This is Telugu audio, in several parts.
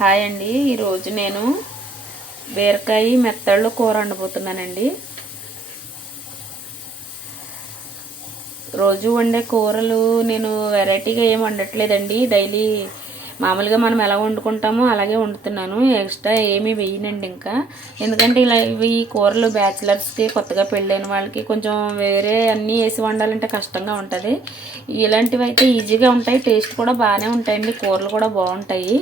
హాయ్ అండి. ఈరోజు నేను బీరకాయ మెత్తళ్ళు కూర వండబోతున్నానండి. రోజు వండే కూరలు నేను వెరైటీగా ఏం వండట్లేదండి. డైలీ మామూలుగా మనం ఎలా వండుకుంటామో అలాగే వండుతున్నాను. ఎక్స్ట్రా ఏమీ వేయనండి ఇంకా. ఎందుకంటే ఇలా ఇవి కూరలు బ్యాచిలర్స్కి కొత్తగా పెళ్ళైన వాళ్ళకి కొంచెం వేరే అన్నీ వేసి వండాలంటే కష్టంగా ఉంటుంది. ఇలాంటివి అయితే ఈజీగా ఉంటాయి. టేస్ట్ కూడా బాగానే ఉంటాయండి. కూరలు కూడా బాగుంటాయి.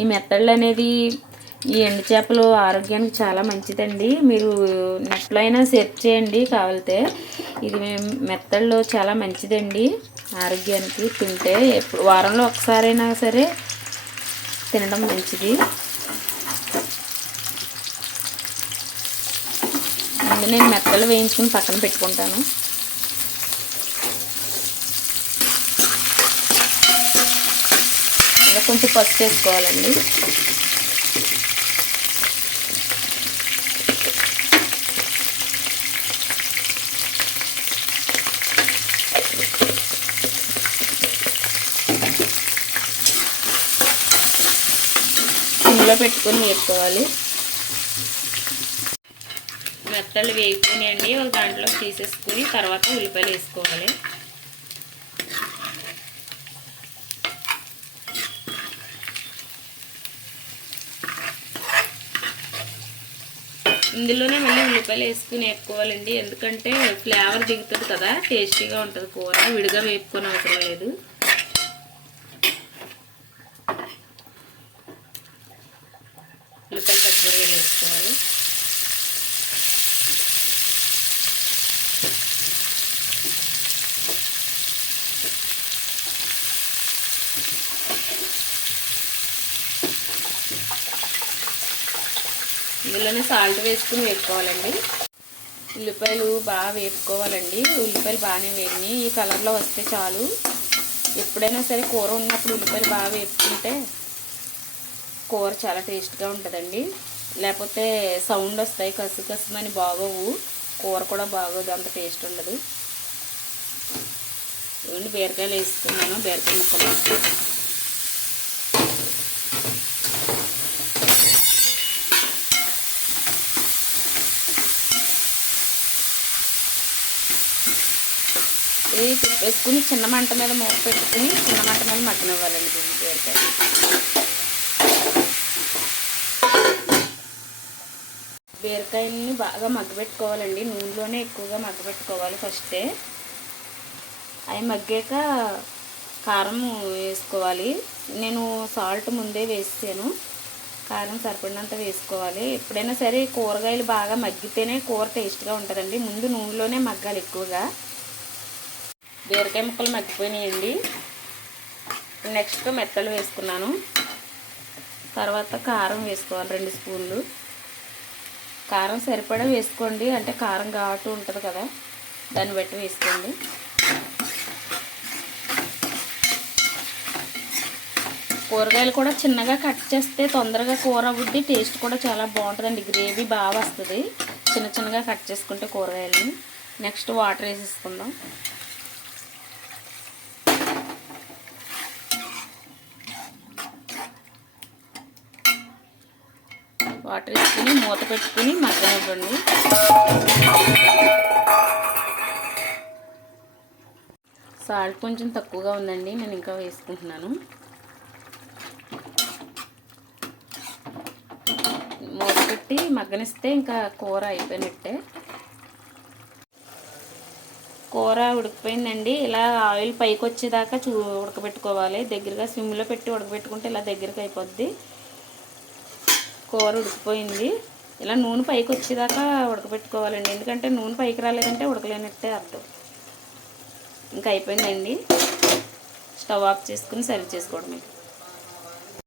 ఈ మెత్తళ్ళు అనేది ఈ ఎండు చేపలు ఆరోగ్యానికి చాలా మంచిదండి. మీరు నెట్లో అయినా సెర్చ్ చేయండి కావాలితే. ఇది మెత్తళ్ళు చాలా మంచిదండి. ఆరోగ్యానికి తింటే ఎప్పుడు వారంలో ఒకసారైనా సరే తినడం మంచిది. ముందు నేను మెత్తలు వేయించుకుని పక్కన పెట్టుకుంటాను. ఇలా కొంచెం పసుపు వేసుకోవాలండి. సిమ్లో పెట్టుకొని వేసుకోవాలి. మెత్తలు వేసుకుని అండి ఒక దాంట్లో తీసేసుకుని తర్వాత ఉల్లిపాయలు వేసుకోవాలి. ఇందులోనే మళ్ళీ ఉల్లిపాయలు వేసుకుని వేపుకోవాలండి. ఎందుకంటే ఫ్లేవర్ దిగుతుంది కదా టేస్టీగా ఉంటుంది కూర. విడిగా వేపుకొని అవసరం లేదు. ఉల్లిపాయలు పచ్చిమిరకాయలు వేసుకోవాలి. ఇందులోనే సాల్ట్ వేసుకుని వేపుకోవాలండి. ఉల్లిపాయలు బాగా వేపుకోవాలండి. ఉల్లిపాయలు బాగానే వేగినాయి. ఈ కలర్లో వస్తే చాలు. ఎప్పుడైనా సరే కూర ఉన్నప్పుడు ఉల్లిపాయలు బాగా వేపుకుంటే కూర చాలా టేస్ట్గా ఉంటుందండి. లేకపోతే సౌండ్ వస్తాయి కసు కసుమని బాగోవు. కూర కూడా బాగోదు అంత టేస్ట్ ఉండదు. ఏమండి బీరకాయలు వేసుకున్నాను బీరకాయ ముక్కలు. ఇది తిప్పేసుకుని చిన్న మంట మీద మూత పెట్టుకుని చిన్న మంట మీద మగ్గనివ్వాలండి దీన్ని బీరకాయ బీరకాయని బాగా మగ్గబెట్టుకోవాలండి. నూనెలోనే ఎక్కువగా మగ్గబెట్టుకోవాలి ఫస్టే. అవి మగ్గాక కారం వేసుకోవాలి. నేను సాల్ట్ ముందే వేసాను కారం సరిపడినంత వేసుకోవాలి. ఎప్పుడైనా సరే కూరగాయలు బాగా మగ్గితేనే కూర టేస్ట్గా ఉంటుందండి. ముందు నూనెలోనే మగ్గాలి ఎక్కువగా. బీరకాయ ముక్కలు మగ్గిపోయినాయండి. నెక్స్ట్ మెత్తలు వేసుకున్నాను. తర్వాత కారం వేసుకోవాలి రెండు స్పూన్లు. కారం సరిపడా వేసుకోండి. అంటే కారం ఘాటు ఉంటుంది కదా దాన్ని బట్టి వేసుకోండి. కూరగాయలు కూడా చిన్నగా కట్ చేస్తే తొందరగా కూర అవుద్ది. టేస్ట్ కూడా చాలా బాగుంటుందండి. గ్రేవీ బాగా వస్తుంది. చిన్న చిన్నగా కట్ చేసుకుంటే కూరగాయలని నెక్స్ట్ వాటర్ వేసేసుకుందాం. వాటర్ వేసుకుని మూత పెట్టుకుని మగ్గనివ్వండి సాల్ట్ కొంచెం తక్కువగా ఉందండి నేను ఇంకా వేసుకుంటున్నాను. మూత పెట్టి మగ్గనిస్తే ఇంకా కూర అయిపోయినట్టే. కూర ఉడికిపోయిందండి. ఇలా ఆయిల్ పైకి వచ్చేదాకా చూ ఉడకబెట్టుకోవాలి. దగ్గరగా సిమ్లో పెట్టి ఉడకబెట్టుకుంటే ఇలా దగ్గరకు అయిపోద్ది. కూర ఉడికిపోయింది. ఇలా నూనె పైకి వచ్చేదాకా ఉడకబెట్టుకోవాలండి. ఎందుకంటే నూనె పైకి రాలేదంటే ఉడకలేనట్టే అర్థం. ఇంకా అయిపోయిందండి. స్టవ్ ఆఫ్ చేసుకుని సర్వ్ చేసుకోవడమే